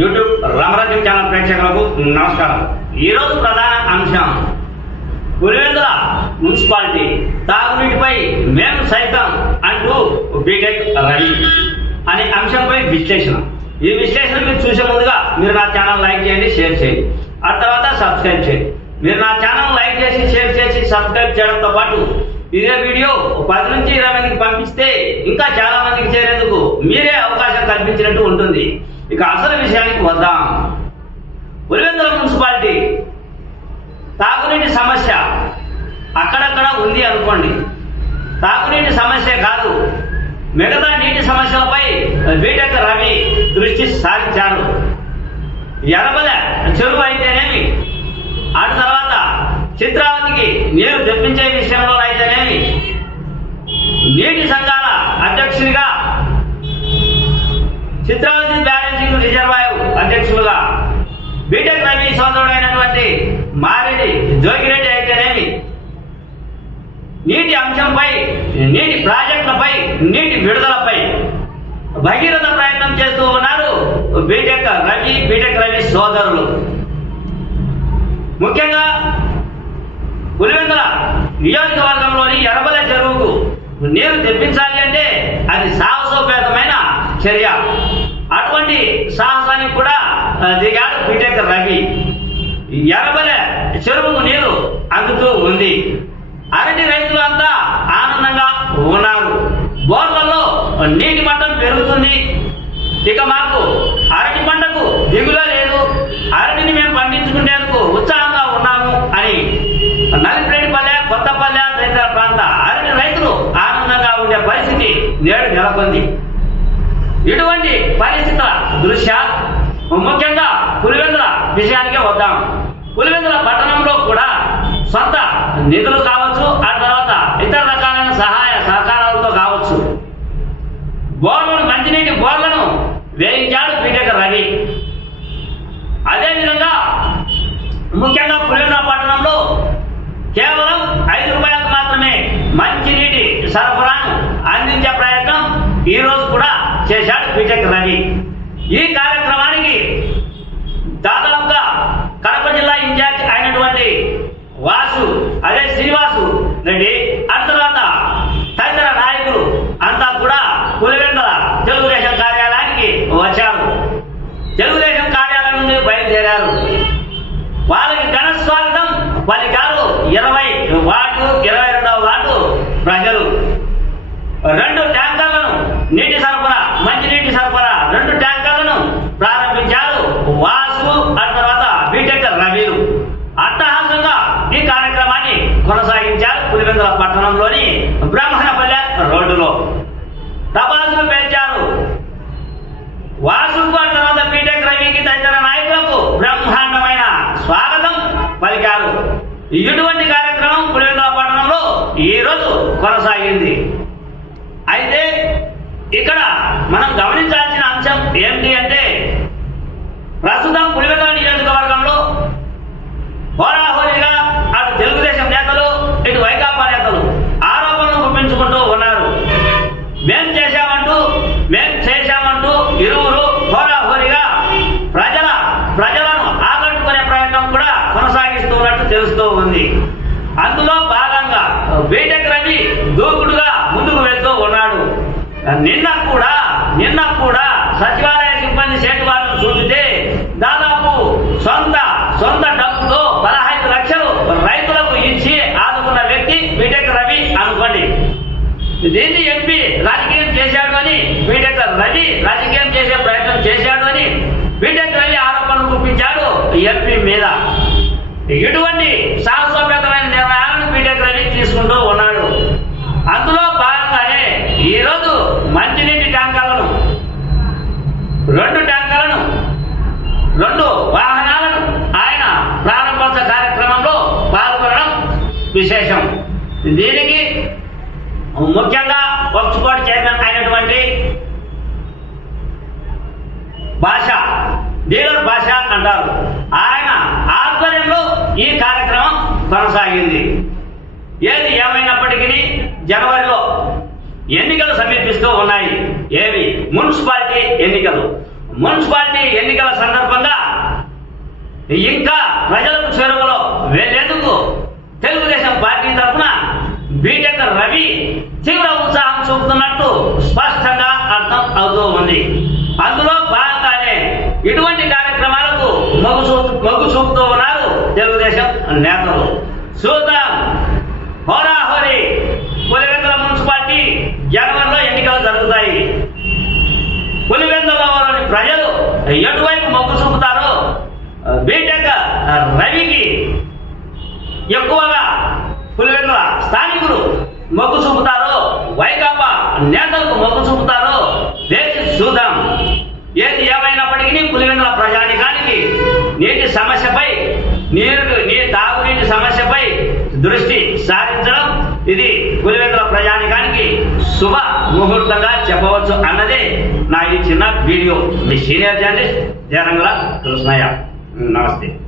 YouTube రామరాజ్యం channel ప్రేక్షకులకు నమస్కారం. ఈరోజు ప్రధాన అంశం పులివెందుల మున్సిపాలిటీ. తాగునీటిపై మేము సైతం అంటూ బీటెక్ రవి అనే అంశంపై విశ్లేషణ. ఈ విశ్లేషణ మీరు చూసే ముందుగా మీరు నా ఛానల్ లైక్ చేయండి షేర్ చేయండి. ఆ తర్వాత సబ్స్క్రైబ్ చేయండి. మీరు నా ఛానల్ లైక్ చేసి షేర్ చేసి సబ్స్క్రైబ్ చేయడంతో పాటు ఇదే వీడియో పది నుంచి ఇరవై మందికి పంపిస్తే ఇంకా చాలా మందికి చేరేందుకు మీరే అవకాశం కల్పించినట్టు ఉంటుంది. ఇక అసలు విషయానికి వద్దాం. పులివెందుల మున్సిపాలిటీ తాగునీటి సమస్య అక్కడక్కడ ఉంది అనుకోండి. తాగునీటి సమస్య కాదు. మిగతా నీటి సమస్యలపై బీటెక్ రవి దృష్టి సారించారు. ఎరబల చెరువు అయితేనేమి? ఆ తర్వాత చిత్రావతికి నీరు తెప్పించే విషయంలో అయితేనేమి నీటి సంఘాల అధ్యక్షునిగా చిత్రావతి బ్యాలెన్సింగ్ రిజర్వాయర్ అధ్యక్షులుగా బీటెక్ రవి సోదరుడైనటువంటి మారెడ్డి జోగిరెడ్డి అయితేనేమి నీటి అంశంపై నీటి ప్రాజెక్టులపై నీటి విడుదలపై భగీరథ ప్రయత్నం చేస్తూ ఉన్నారు బీటెక్ రవి బీటెక్ రవి సోదరులు. ముఖ్యంగా పులివెందుల నియోజకవర్గంలోని ఎరబల చెరువుకు నీరు తెప్పించాలి అంటే అది సాహసోపేతమైన చర్య. అటువంటి సాహసానికి కూడా దిగాడు బీటెక్ రవి. ఎరబల చెరువుకు నీరు అందుతూ ఉంది. అరటి రైతులు అంతా ఆనందంగా ఉన్నారు. బోర్లలో నీటి మట్టం పెరుగుతుంది. ఇక మాకు దిగులో లేదు. అరటిని మేము పండించుకునేందుకు ఉత్సాహంగా ఉన్నాము అని నలిపేటిపల్లె కొత్తపల్లె తదితర ప్రాంత అరటి రైతులు ఆనందంగా ఉండే పరిస్థితి నేడు నెలకొంది. ఇటువంటి పరిస్థితుల దృష్ట్యా ముఖ్యంగా పులివెందుల విషయానికే వద్దాం. పులివెందుల పట్టణంలో కూడా సొంత నిధులు కావచ్చు ఆ తర్వాత ఇతర రకాలైన సహాయ సహకారాలతో కావచ్చు. బోర్లను మంచినీటి బోర్లను వేయించాడు పీటక రవి. ముఖ్యంగా పులివెందుల పట్టణంలో కేవలం ఐదు రూపాయలకు మాత్రమే మంచినీటి సరఫరాను అందించే ప్రయత్నం ఈరోజు కూడా చేశాడు పీటక్ రవి. ఈ కార్యక్రమానికి దాదాపుగా కడప జిల్లా ఇన్ఛార్జ్ అయినటువంటి వాసు అదే శ్రీవాసు రెడ్డి ఆ తర్వాత తదితర నాయకులు అంతా కూడా పులివెందుల తెలుగుదేశం కార్యాలయానికి వచ్చారు. తెలుగుదేశం కార్యాలయం నుండి బయలుదేరారు. స్వాగతం పలికారు ఇరవై వాటు ఇరవై రెండవ వాటు ప్రజలు. రెండు ట్యాంకర్లను నీటి సరఫరా మంచినీటి సరఫరా రెండు ట్యాంకర్లను ప్రారంభించారు వాసు ఆ తర్వాత బీటెక్ రవిలు అట్టహాసంగా ఈ కార్యక్రమాన్ని కొనసాగించారు పులివెందుల పట్టణంలోని బ్రాహ్మణపల్లె రోడ్డులో తపాసులు పెంచారు వాసుకు ఆ తర్వాత బీటెక్ రవికి తదితర నాయకులకు బ్రహ్మాండమైన స్వాగతం పలికారు ఇటువంటి కార్యక్రమం పులివెందుల పట్టణంలో ఈ రోజు కొనసాగింది. అయితే ఇక్కడ మనం గమనించాల్సిన అంశం ఏంటి అంటే ప్రస్తుతం నిన్న కూడా నిన్న కూడా సచివాలయ సిబ్బంది చేతి వాళ్ళను చూపితే దాదాపు సొంత సొంత డబ్బుతో పదహైదు లక్షలు రైతులకు ఇచ్చి ఆదుకున్న వ్యక్తి బీటెక్ రవి అనుకోండి. దీన్ని ఎంపీ రాజకీయం చేశాడు అని బీటెక్ రవి రాజకీయం చేసే ప్రయత్నం చేశాడు అని బీటెక్ రవి ఆరోపణలు గుప్పించాడు ఎంపీ మీద. ఇటువంటి సాహసోపేతమైన నిర్ణయాలను బీటెక్ రవి తీసుకుంటూ ఉన్నాడు అందులో భాగంగానే ఈరోజు మంచినీటి ట్యాంకర్లను రెండు ట్యాంకర్లను రెండు వాహనాలను ఆయన ప్రారంభోత్సవ కార్యక్రమంలో పాల్గొనడం విశేషం. దీనికి ముఖ్యంగా వక్ఫ్ చైర్మన్ అయినటువంటి భాష డీలర్ భాష అంటారు. ఆయన ఆధ్వర్యంలో ఈ కార్యక్రమం కొనసాగింది. ఏది ఏమైనప్పటికీ జనవరిలో ఎన్నికలు సమీపిస్తూ ఉన్నాయి. ఏవి? మున్సిపాలిటీ ఎన్నికలు. మున్సిపాలిటీ ఎన్నికల సందర్భంగా ఇంకా ప్రజలకు చేరువలో వెళ్ళేందుకు తెలుగుదేశం పార్టీ తరఫున బీటెక్ రవి తీవ్ర ఉత్సాహం చూపుతున్నట్టు స్పష్టంగా అర్థం అవుతూ ఉంది అందులో భాగంగానే ఇటువంటి కార్యక్రమాలకు మొగ్గు చూ మొగ్గు చూపుతూ ఉన్నారు తెలుగుదేశం నేతలు. చూద్దాం. హోరాహోరీ పులివెందుల మున్సిపాలిటీ జనవరిలో ఎన్నికలు జరుగుతాయి. పులివెందులలోని ప్రజలు ఎటువైపు మొగ్గు చూపుతారో బీటెక్ రవికి ఎక్కువగా పులివెందుల స్థానికులు మొగ్గు చూపుతారో? వైకాపా నేతలకు మొగ్గు చూపుతారో? వేచి చూద్దాం? ఏది ఏమైనప్పటికీ పులివెందుల ప్రజానికానికి నీటి సమస్యపై నీరు నీ తాగునీటి సమస్యపై దృష్టి సారించడం ఇది పులివెందుల ప్రజానికానికి శుభ ముహూర్తంగా చెప్పవచ్చు అన్నదే నా ఈ చిన్న వీడియో. మీ సీనియర్ జర్నలిస్ట్ జరంగుల కృష్ణయ్య. నమస్తే.